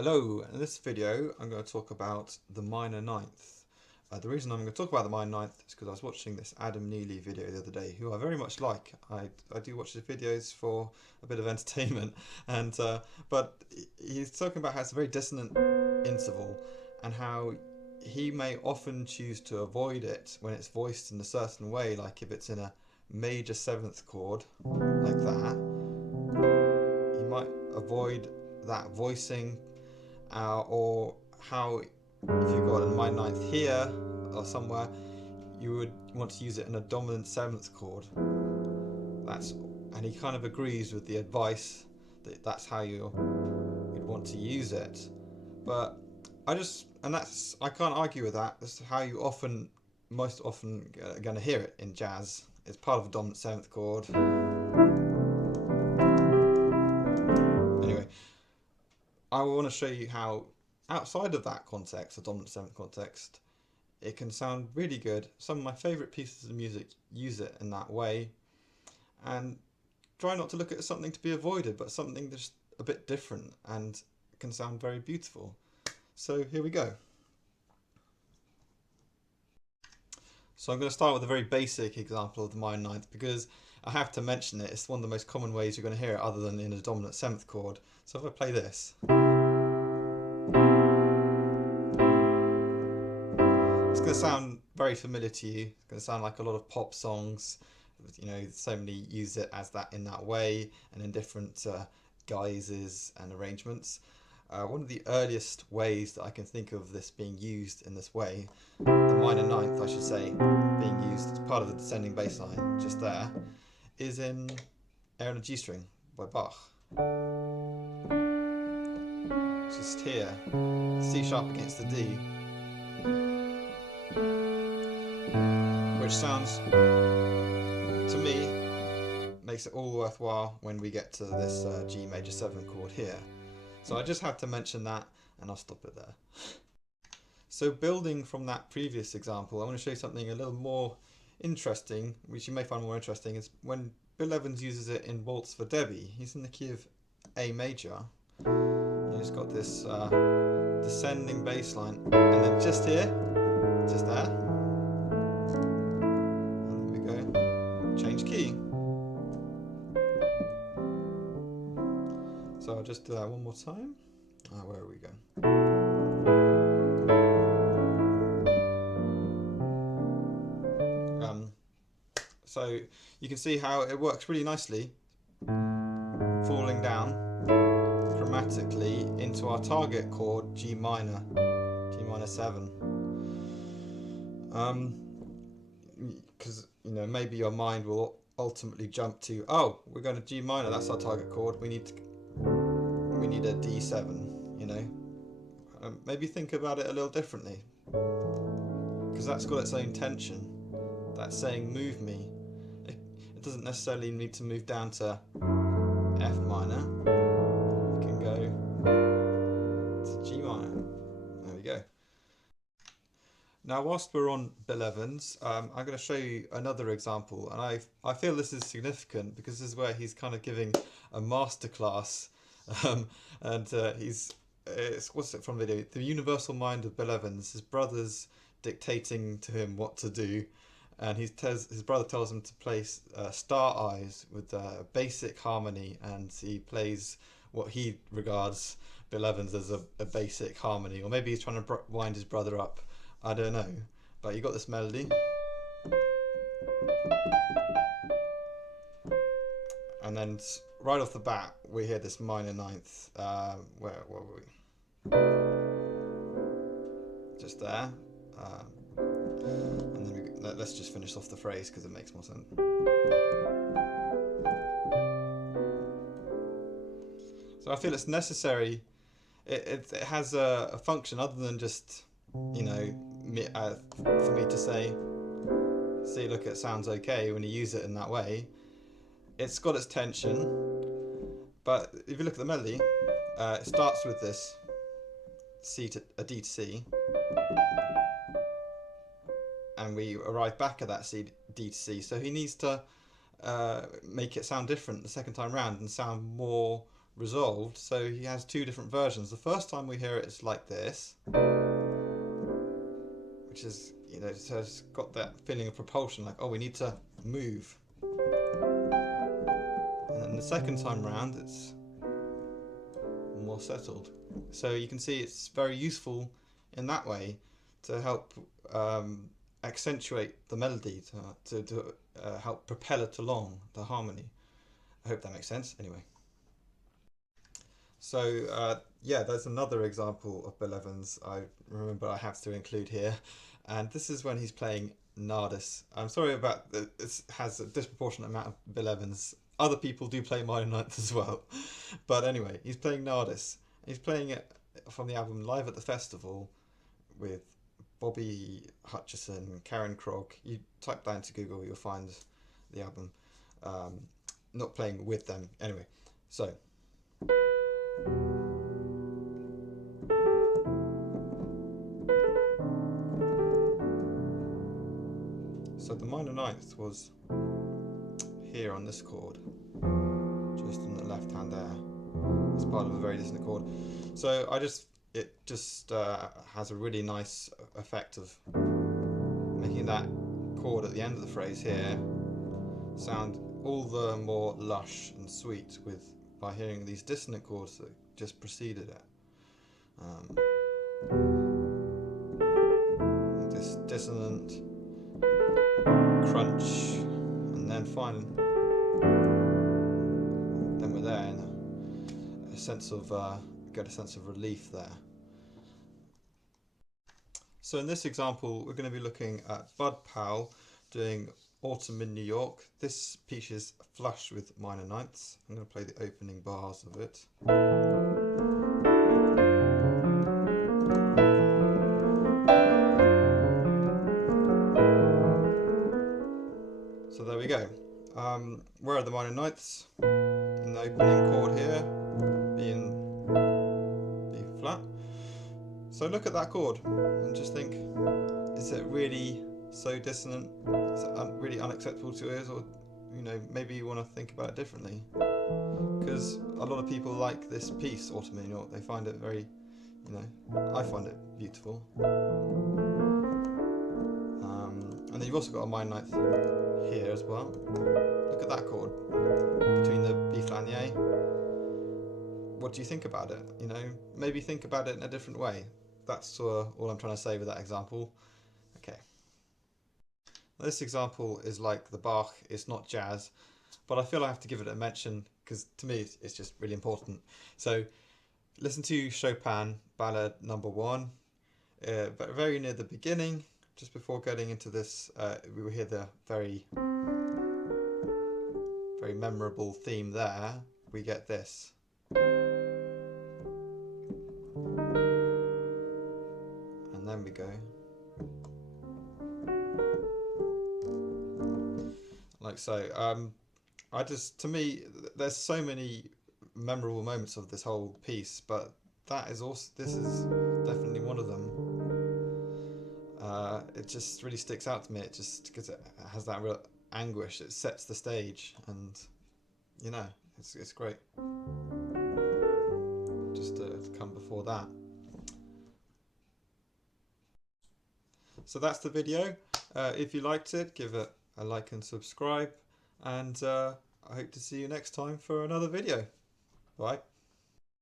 Hello, in this video I'm going to talk about the minor ninth. The reason I'm going to talk about the minor ninth is because I was watching this Adam Neely video the other day, who I very much like. I do watch his videos for a bit of entertainment, and but he's talking about how it's a very dissonant interval and how he may often choose to avoid it when it's voiced in a certain way, like if it's in a major seventh chord like that, he might avoid that voicing. Or how if you've got a minor ninth here or somewhere, you would want to use it in a dominant seventh chord. And he kind of agrees with the advice that that's how you'd want to use it. But I can't argue with that. That's how you most often are going to hear it in jazz. It's part of a dominant seventh chord. Anyway, I want to show you how, outside of that context, the dominant seventh context, it can sound really good. Some of my favourite pieces of music use it in that way, and try not to look at something to be avoided, but something that's a bit different and can sound very beautiful. So here we go. So I'm going to start with a very basic example of the minor ninth because I have to mention it. It's one of the most common ways you're going to hear it other than in a dominant seventh chord. So if I play this, it's going to sound very familiar to you. It's going to sound like a lot of pop songs. You know, so many use it as that in that way and in different guises and arrangements. One of the earliest ways that I can think of this being used in this way, the minor ninth I should say, being used as part of the descending bass line just there, is in Air on a G string by Bach. Just here, C sharp against the D, which sounds, to me, makes it all worthwhile when we get to this G major 7 chord here. So I just had to mention that, and I'll stop it there. So building from that previous example, I want to show you something a little more interesting, which you may find more interesting, is when Bill Evans uses it in Waltz for Debby. He's in the key of A major. He's got this descending bass line, and then just here, just there, and there we go, change key. So I'll just do that one more time. Where are we going? So you can see how it works really nicely, falling down chromatically into our target chord G minor 7. Because you know, maybe your mind will ultimately jump to, oh, we're going to G minor, that's our target chord, we need a D7, you know. Maybe think about it a little differently, because that's got its own tension. That's saying move me. It doesn't necessarily need to move down to F minor. It can go to G minor. There we go. Now, whilst we're on Bill Evans, I'm going to show you another example, and I feel this is significant because this is where he's kind of giving a masterclass, what's it from the video? The Universal Mind of Bill Evans. His brother's dictating to him what to do, and his brother tells him to play Star Eyes with basic harmony, and he plays what he regards Bill Evans as a basic harmony, or maybe he's trying to wind his brother up. I don't know, but you got this melody, and then right off the bat we hear this minor ninth. Where were we? Just there. And then let's just finish off the phrase because it makes more sense. So I feel it's necessary. It has a function other than just, you know, for me to say, see, look, it sounds okay when you use it in that way. It's got its tension, but if you look at the melody, it starts with this a D to C, and we arrive back at that D to C. So he needs to make it sound different the second time round and sound more resolved, so he has two different versions. The first time we hear it, it's like this, which is, you know, so it's got that feeling of propulsion, like, oh, we need to move. And then the second time round, it's more settled. So you can see it's very useful in that way to help accentuate the melody, to help propel it along, the harmony. I hope that makes sense. Anyway. So yeah, there's another example of Bill Evans I remember I have to include here, and this is when he's playing Nardis. I'm sorry about it has a disproportionate amount of Bill Evans. Other people do play minor ninth as well, but anyway, he's playing Nardis. He's playing it from the album Live at the Festival with Bobby Hutcherson, Karen Krog. You type that into Google, you'll find the album. Not playing with them anyway. So. So the minor ninth was here on this chord, just in the left hand there. It's part of a very dissonant chord. So it just has a really nice effect of making that chord at the end of the phrase here sound all the more lush and sweet by hearing these dissonant chords that just preceded it. This dissonant crunch, and then finally, then we're there, and a sense of get a sense of relief there. So in this example, we're going to be looking at Bud Powell doing Autumn in New York. This piece is flush with minor ninths. I'm going to play the opening bars of it. So there we go. Where are the minor ninths? In the opening chord here, being B flat. So look at that chord and just think, is it really so dissonant? Is it really unacceptable to ears? Or, you know, maybe you want to think about it differently. Because a lot of people like this piece, Autumn in New York. They find it very, you know, I find it beautiful. And then you've also got a minor ninth here as well. Look at that chord between the B flat and the A. What do you think about it? You know, maybe think about it in a different way. That's all I'm trying to say with that example. Okay. This example is like the Bach. It's not jazz, but I feel I have to give it a mention because to me it's just really important. So listen to Chopin Ballade number 1, but very near the beginning. Just before getting into this, we will hear the very memorable theme there. We get this. And then we go. Like so. To me, there's so many memorable moments of this whole piece, but this is definitely one of them. It just really sticks out to me. It just because it has that real anguish. It sets the stage, and you know, it's great. Just to come before that. So that's the video. If you liked it, give it a like and subscribe, and I hope to see you next time for another video. Bye.